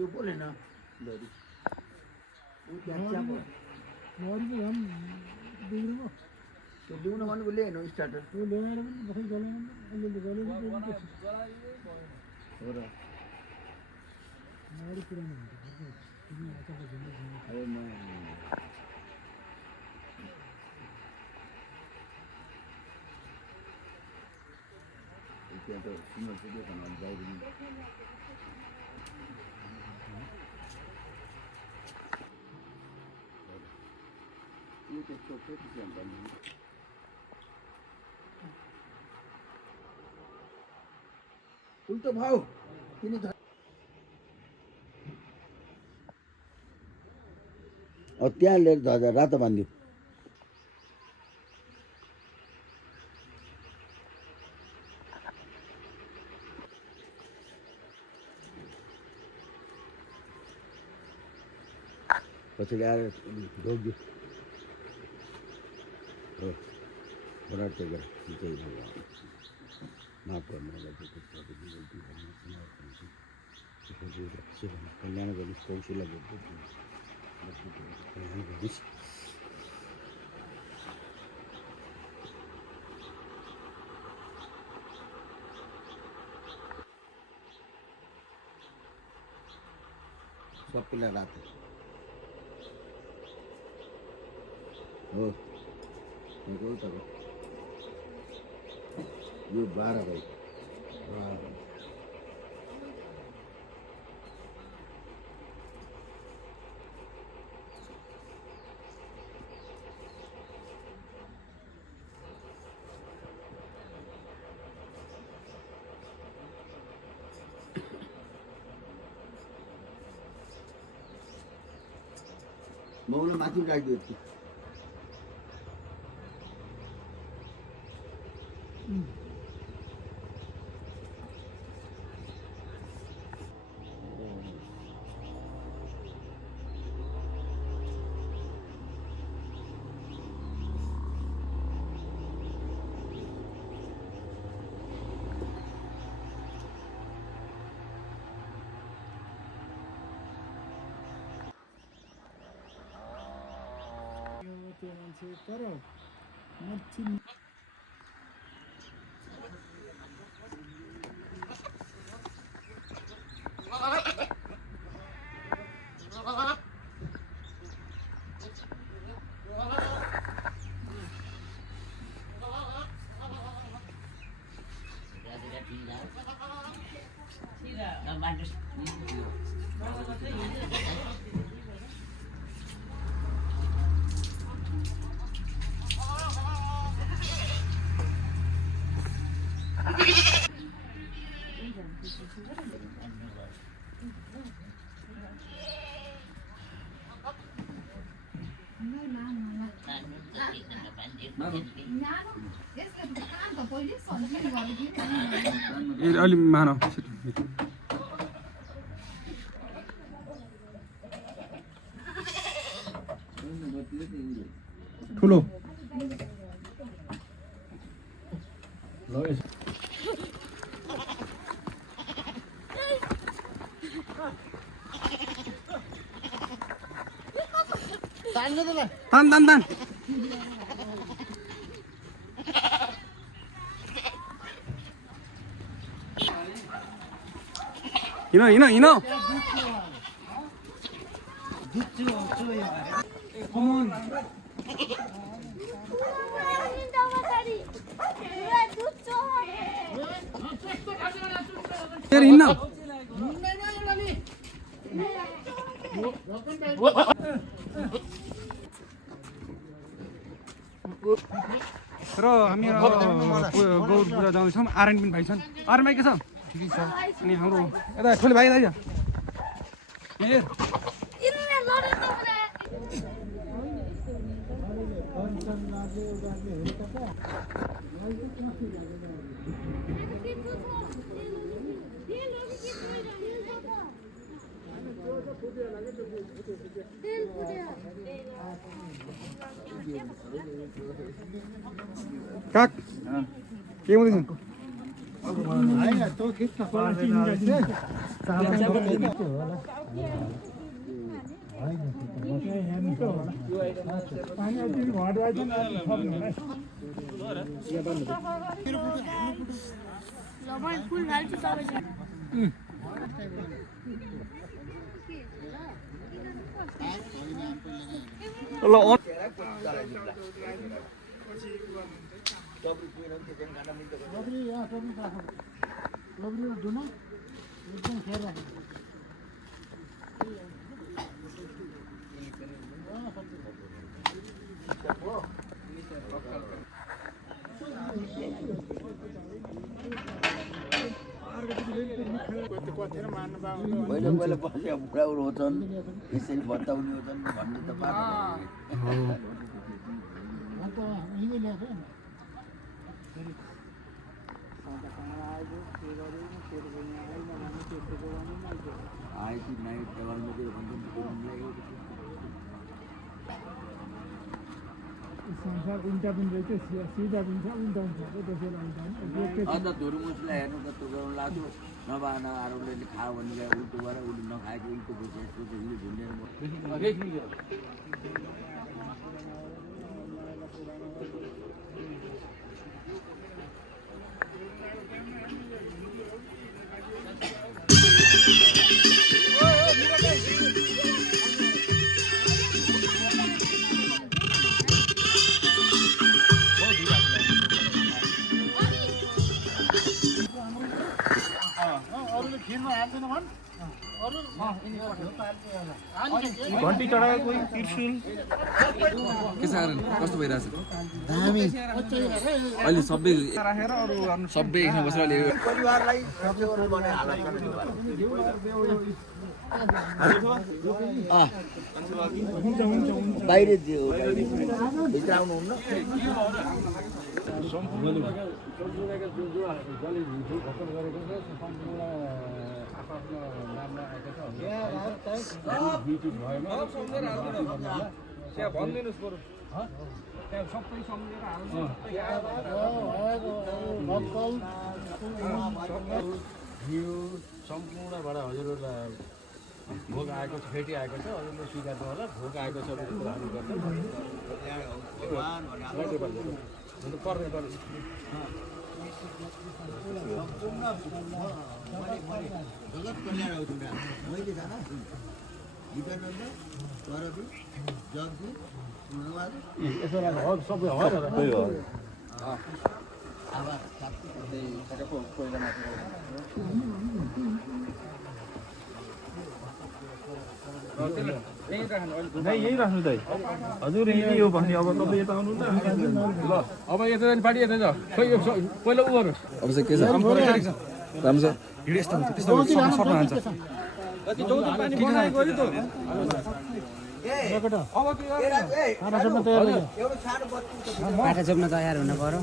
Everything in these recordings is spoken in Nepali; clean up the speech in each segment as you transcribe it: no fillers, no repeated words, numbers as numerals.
यो बोले ना लोरी वो क्या क्या बोल लोरी को हम बिगड़ गो तो दून मन बोले नो स्टार्टर वो ले आए बस गले गले हो रहा लोरी पूरा नहीं अरे मैं क्या तो सिंगल वीडियो बनाने जाएगी ये तो छोटे किसी अंदर नहीं उल्टो भाव किने और त्यहाँ लिएर ध्वजा रातो बान्दियो पछाडि आएर ढोग्यो हो बराबर टेकेर चाहिँ माफ गर्नुलाई कल्याण गर्नुहोस् कौशल्य गर्नुहोस् सबैलाई रातो हो यो 12 भाइ मौला माथि राखिदियो त्यो मान्छे तर मर्छि अलि मानौ ठुलो तान तान तान हिँड हिँड हिँड हिँड्न र हामी गौर पूजा जाँदैछौँ आर्यन पनि भाइ छन् आर्यन भाइ के छ ठिकै छ अनि हाम्रो यता ठुलो भाइ आइज काक के हुँदैछ पानी अति घट आइदियो नि सक्नु होला फुल हाल्छु सबैजना पहिला पहिला बसेका बुढाहरू होछन् यसरी बताउने होछन् भन्ने त पाएको आएकी नाइट टेबलमा चाहिँ संसार उल्टा पनि रहेछ सिधा पनि छ उल्टा पनि छ त्यसैले अन्त धुरुमुसलाई हेर्नु त त्यो गर्नु लाग्यो नभए अरूले खायो भने उल्टो गरेर उसले नखाएको उल्टो बसेको यस्तो चाहिँ झुन्डेर घन्टी चढाएको कोही त्रिशूल के छ कारण कस्तो भइरहेछ हामी अहिले सबै राखेर अरू गर्नु सबै एकमा बसेर अहिले परिवारलाई सबैको भने हालत बाहिर भित्र आउनुहुन्न भनिदिनुहोस् बरु त्यहाँ सबै सम्झेर हाल्नु सम्पूर्णबाट हजुरहरूलाई भोग आएको छ फेरि आएको छ हजुरले स्वीकार्नु होला भोग आएको छ भन्ने कुराहरू गर्दा जगत कल्याण आउँछु मैले जान विवेकानन्द सरबी जग्गी सबै हो यही राख्नु दाइ हजुर यही हो भने अब तपाईँ यता आउनु ल अब यता पार्टी यता छ खोइ पहिला उ गर्नु अब चाहिँ के छ राम्रो छ यस्तो हुन्छ त्यस्तो सर्न हान्छ बाटा जोप्न तयार हुनु पर्यो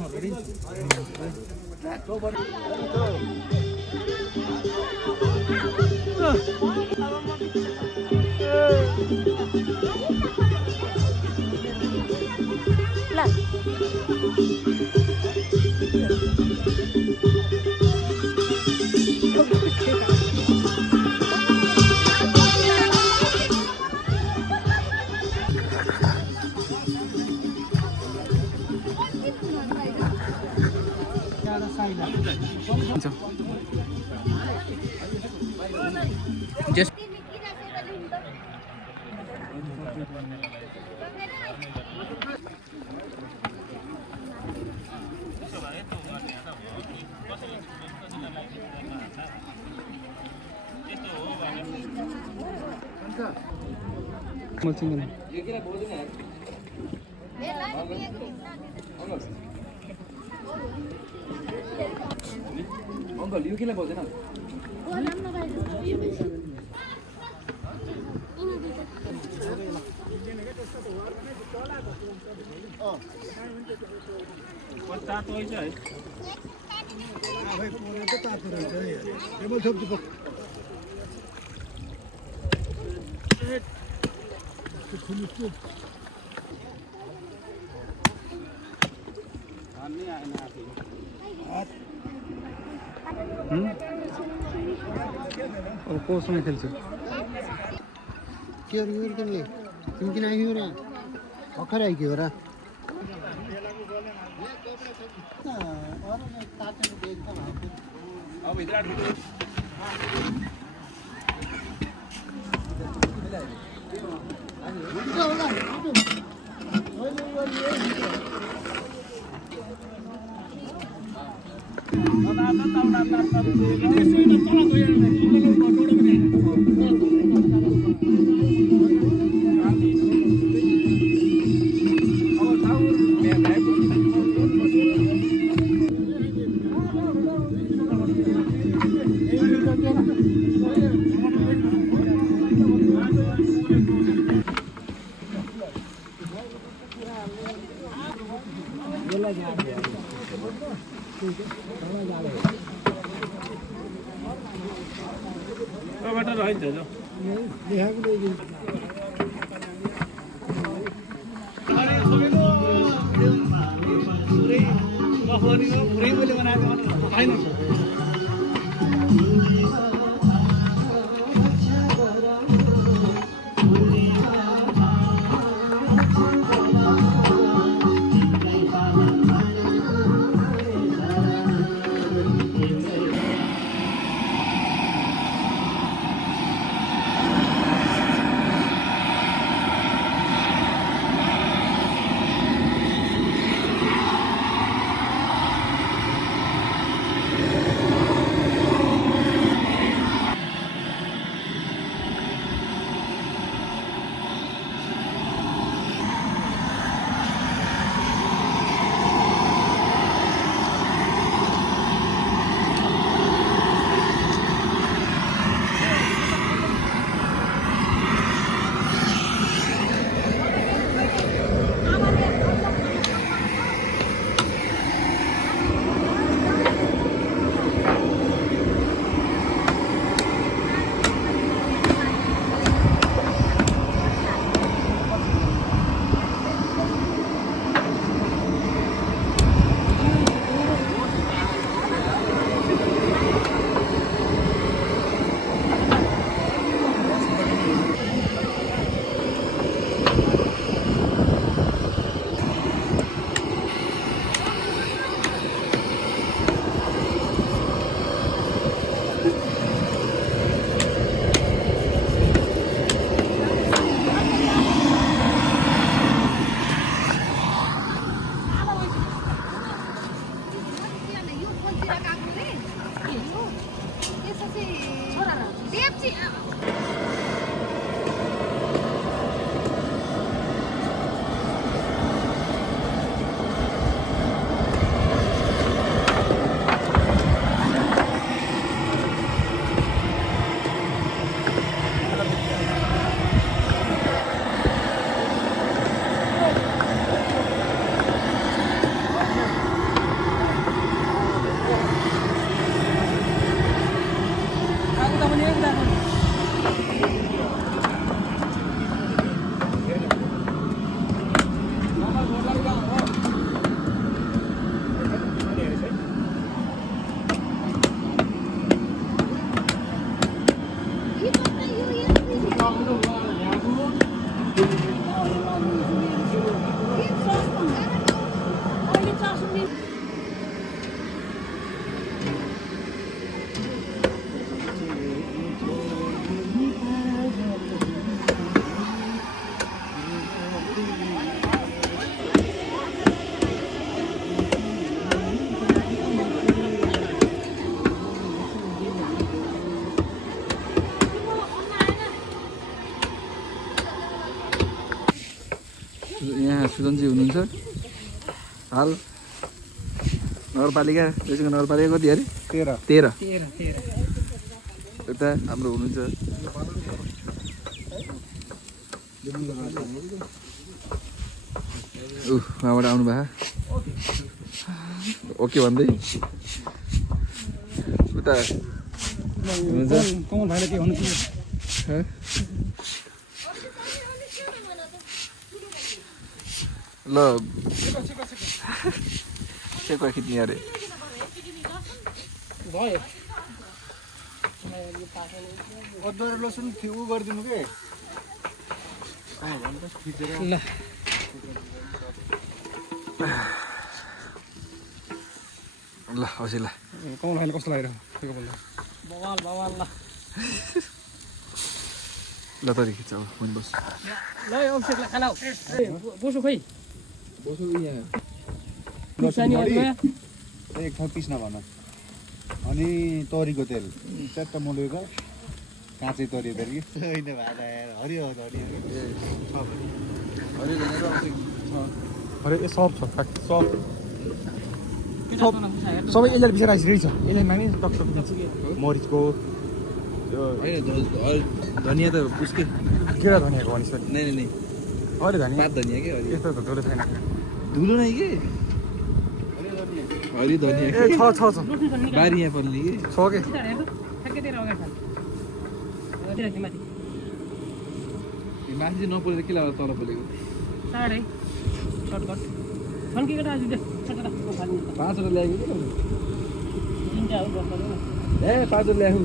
अङ्कल यो किन बोल्दैन अब कोसँग खेल्छु के हो तिमीले तिमी किन आइयो र भर्खर आइक्यो र यहाँ सुजनजी हुनुहुन्छ हाल नगरपालिका जयसिंह नगरपालिका कति अरे 13 यता हाम्रो हुनुहुन्छ उहाँबाट आउनु भयो ओके भन्दै उता कमल भाइले के भन्नु ल सेकुवा खिच्ने अरे भयो अदुवा र लसुन उ गरिदिनु के ल ल हौसी ल कमल खाने कस्तो लागेर बवाल बवाल ल ल त खिच्छ अब मन बस ल अभिषेकलाई खाना बोसो खोइ बसो यहाँ खुर्सानी अदुवा एक ठाउँ पिस्न भन अनि तोरीको तेल च्याट्ट मोलेको काँचै तोरी तेल कि होइन भाडा हरियो अरे ए सब छ सब सबै यसले बिचरा आइसकेको छ यसले माने टकटक मरिचको होइन धनियाँ त उसकै केरा धनियाँको भनिस् पनि नै नै अहिले धनियाँ पात धनियाँ के हरियो यस्तो त धुलो छैन धुलो नै के हरियो धनियाँ ए छ बारी यहाँ पर्ने कि छ के माथि चाहिँ नपोलेर के लाग्दा तल पोलेको पाँचवटा ल्याएको ए पाँचवटा ल्याएको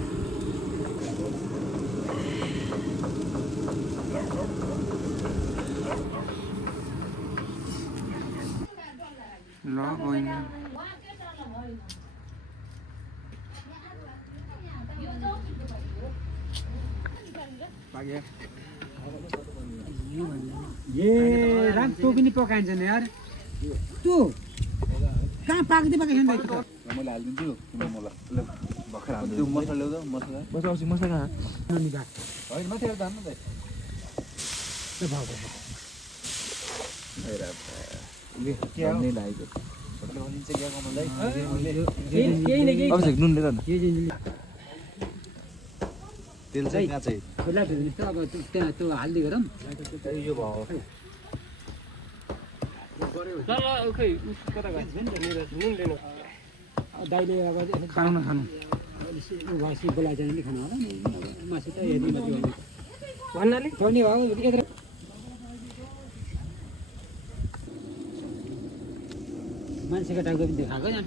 ल होइन ये राम तँ पनि पकाइन्छ नि यार तँ कहाँ पाक्दै पकाइन्छ नि मैले हालिदिन्छु मलाई भर्खर हाल्छु मसला ल्याउँदा मसला बस आउँछ मसला कहाँ होइन माथि आएर हाल्नु त के हो लागेको भनिन्छ क्या कमललाई अभिषेक नुन लिएर न तेल चाहिँ काँचै अब त्यहाँ त्यो हाल्दै गरौँ यो भयो दाइले अब खानु न खानु वासी बोलाएर नि खानु होला नि मासु त हेर्नु भन्नाले पनि भयो मान्छेको टाउको पनि देखाएको यहाँ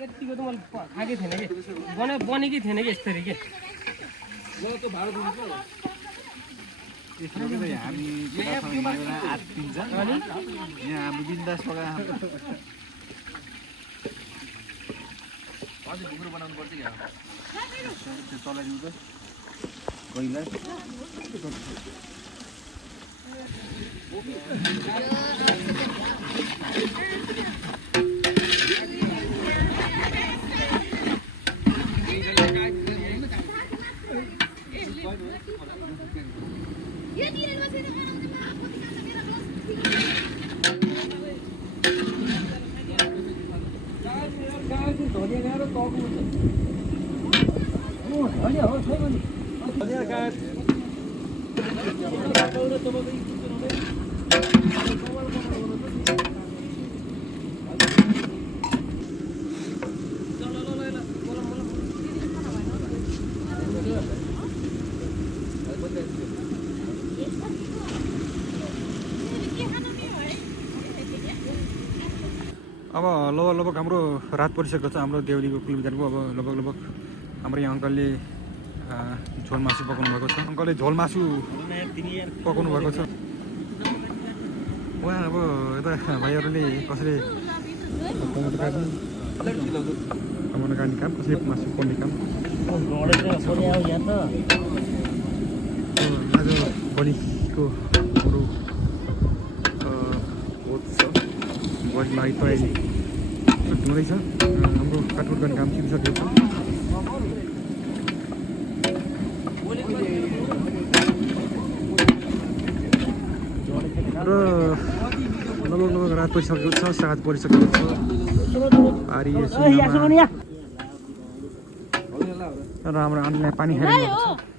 यतिको त मैले खाएकै थिएन कि बनेकै थिएन कि यस्तरी के हामी आत्तिन्छ यहाँ हामी बिन्दास पकाएर बनाउनु पर्छ क्या चलाइदिनु त गइला अब लगभग हाम्रो रात परिसकेको छ हाम्रो देउलीको कुलबिदानको अब लगभग हाम्रो यहाँ अङ्कलले झोल मासु पकाउनु भएको छ अङ्कलले झोल मासु पकाउनु भएको छ उहाँ अब यता भाइहरूले कसैले टमाटर काट्ने काम कसैले मासु पोल्ने काम आज भोलिको हाम्रो भोलि लागि तयारी हुँदैछ हाम्रो काटकुट गर्ने काम सिकिसकेको छ र लगभग रात परिसकेको छ साँझ परिसकेको छ पारी र हाम्रो आन्टीलाई पानी खाइरहेको छ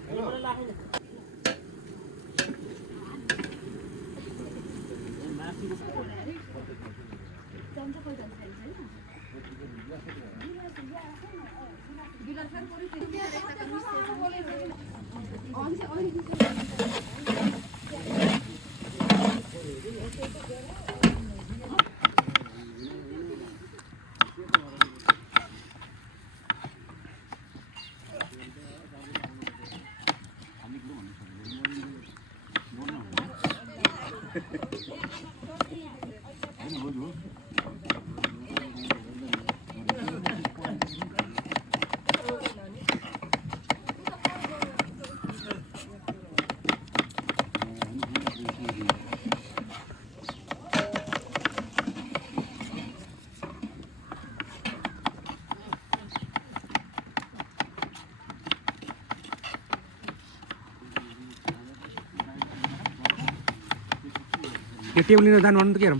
यो टेबल लिन जानु भन्नु त के गरौँ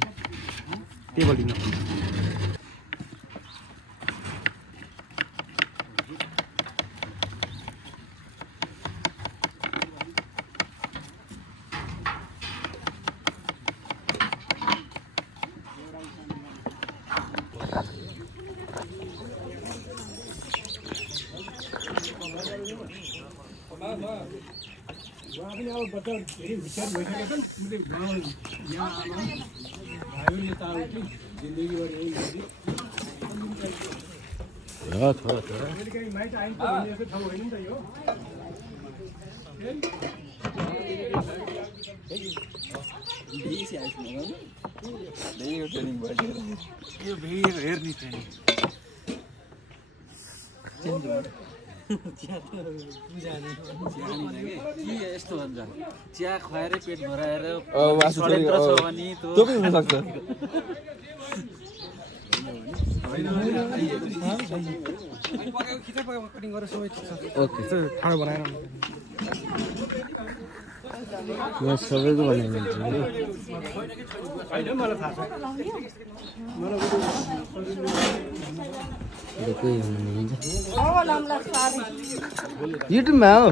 टेबल लिन यो भिडियो हेर्ने ट्रेनिङ यस्तो भन्छ चिया खुवाएरै पेट भराएर त्यो पनि हुनसक्छ ओके ठाडो बनाएर सबैको बनाइदिन्छु युट्युबमा हो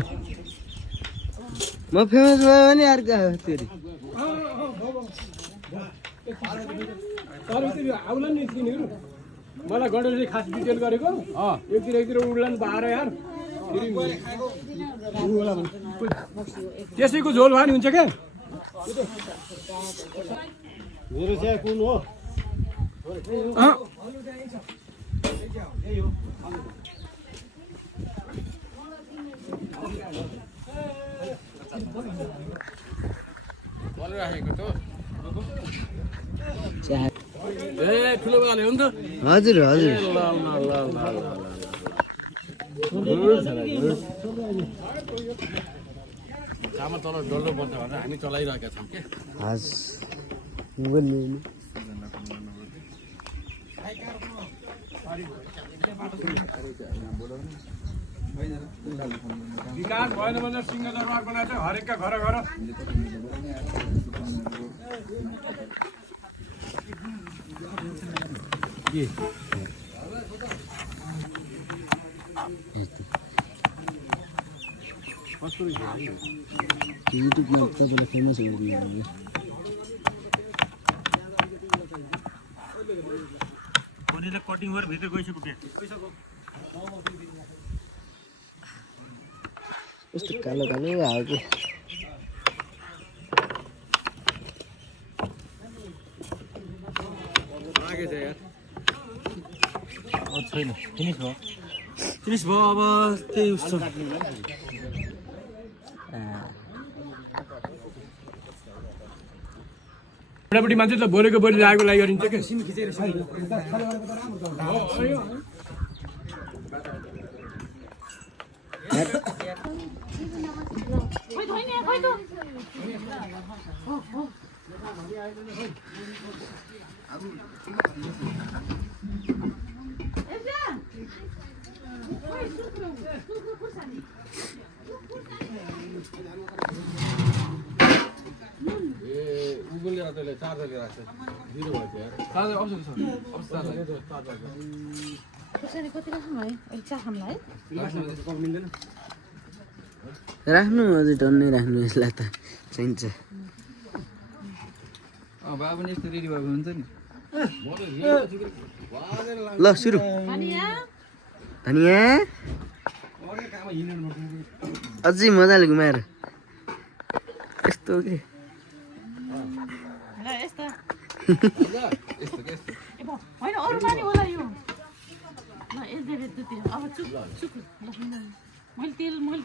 म फेमस भयो भने अर्को हो फेरि आउला नि तिनीहरू मलाई गणेशले खास डिटेल गरेको एकतिर उड्ला नि बाह्र यार त्यसैको झोल भयो नि हुन्छ क्या मेरो चाहिँ कुन हो ठुलो बाले हो नि त हजुर हजुर चामल तल डल्लो पर्छ भनेर हामी चलाइरहेका छौँ के विकास भएन भने सिंहदरबार बनाएको हरेकका घर घर युट्युबमा तपाईँलाई फेमस हुनु कटिङ गरेर भित्र गइसक्यो क्या यस्तो कालो कालो आएको छैन फिनिस भयो अब त्यही उस बुढाबुढी मान्छे त बोलेको बोली लागेको लागि गरिन्छ क्या गुगलले त्यसले चार्जर लिएर आएको छ जिरो भएछ यार चार्जर अप्सन छ राख्नु अझै टन्नै राख्नु यसलाई त चाहिन्छ बाबा पनि यस्तो रेडी भएको हुन्छ नि ल सुरु धनिया अझै मजाले घुमाएर यस्तो के होइन अरू पानी होला यो ल अब चुप चुप मैले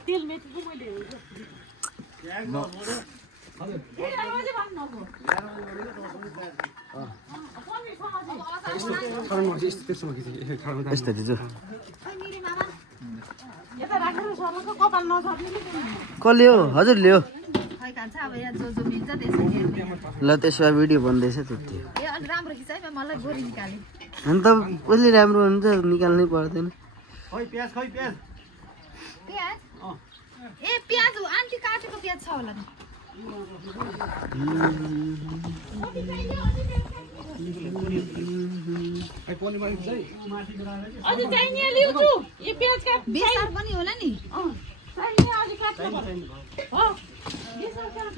तेल मेथी पो मैले यस्तो दिजु यता राखेर सर्नको कपाल नछर्ने कसले हो हजुर ल्यायो खै खान्छ अब यहाँ जो मिल्छ त्यसरी ल त्यसो भए भिडियो बन्दैछ त्यति ए अलि राम्रो खिचाइ मलाई गोरी निकाले अन्त कसले राम्रो हुन्छ निकाल्नै पर्दैन प्याज ए प्याज आन्टी काटेको प्याज छ होला नि अझै चाहिने ल्याउँछु यो प्याज काट बेसार पनि होला नि चाहिने अलि काट्नु हो बेसार काट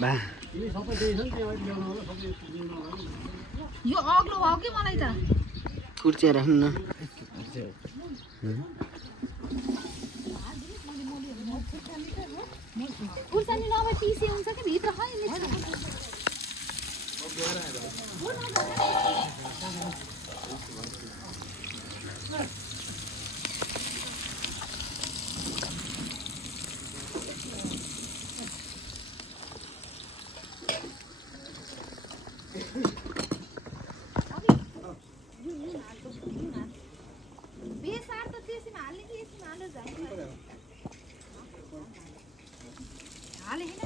बा यो अग्लो भयो कि मलाई त कुर्चिया राख्नु न खुर्सानी नभए पिसे हुन्छ कि भित्र खै बेसार त त्यसमा हाल्ने कि यसमा हालेर झार्नु हाले हैन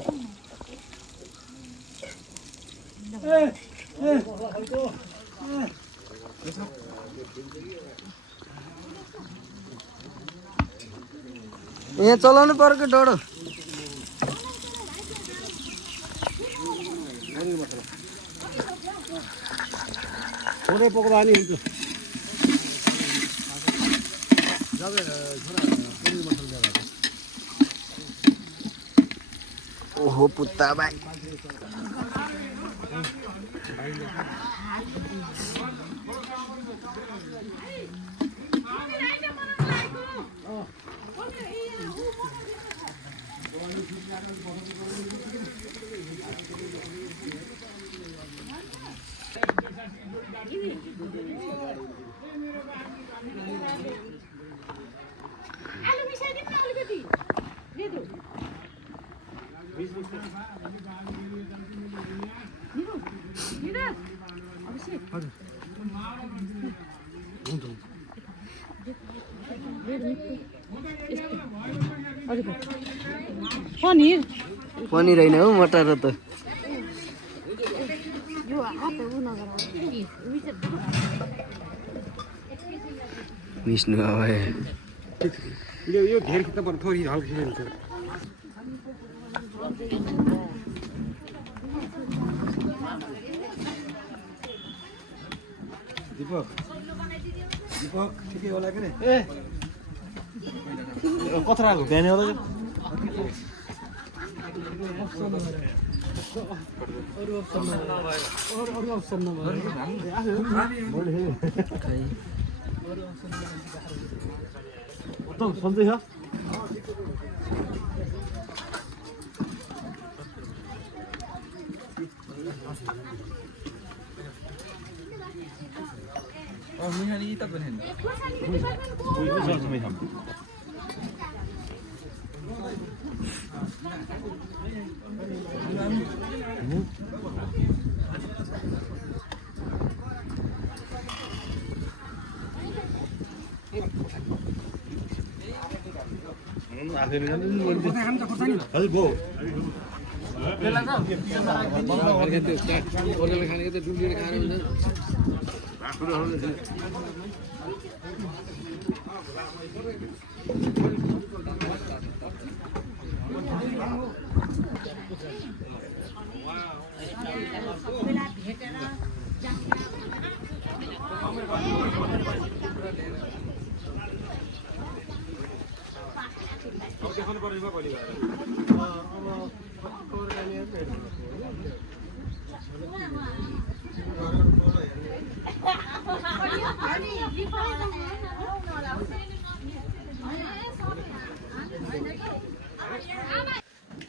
यहाँ चलाउनु पर्यो डढो थोरै पक्रा नि हुन्छ ओहो पुत्ता भाइ आलु मिसाइदिनु न अलिकति दिदु पनिर पनिर होइन हौ मटर त मिस्नु अब यो धेरै खिच्दा पर्छ थोरै हल्का खिच्नु दीपक ठिकै होला कि नि ए कथरा बिहानै होला सन्चै छ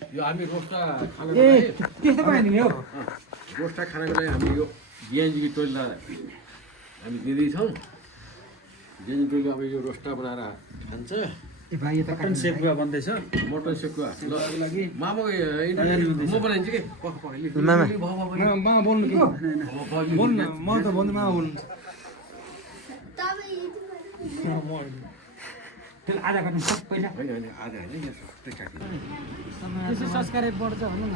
यो हामी रोस्टा खानको लागि त्यस्तो पाइदिने हो रोस्टा खानको लागि हामी यो बिहानजीको टोलीलाई हामी दिँदैछौँ बिहानजी टोलीले अब यो रोस्टा बनाएर खान्छ भाइ यता मटन सेकुवा बन्दैछ मटन सेकुवा ल मामा म बनाइदिन्छु के मा बोल्नु कि बोल्नु म त भन्नु मा बोल्नु त्यसले आधा गर्नु पहिला होइन होइन आधा होइन यहाँ सबै काट्नु त्यसो सब्सक्राइब बढ्छ भन्नु न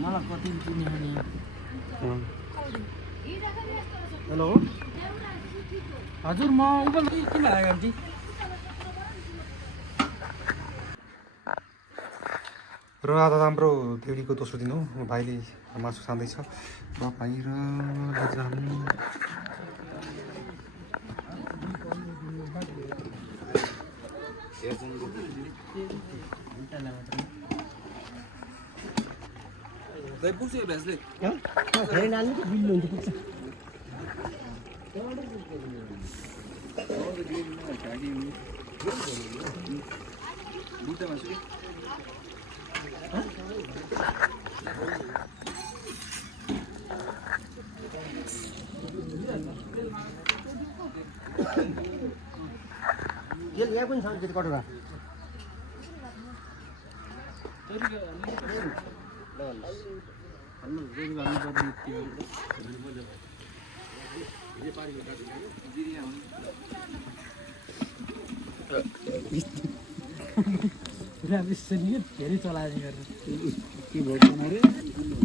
मलाई कति चिन्यो भने हेलो हजुर म उबल किन लाग्यो आन्टी र आज हाम्रो देउडीको दोस्रो दिन हो भाइले मासु खाँदैछ र भाइ र जानु यहाँ पनि छ अलिकति कटोरा धेरै चलायो गरेर के भयो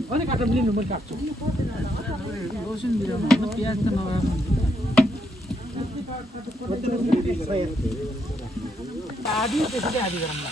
अनि काट्न लिनु म काट्छु रोसन बिराउनु प्याज त नभएको आधी त्यसरी आधी गरौँ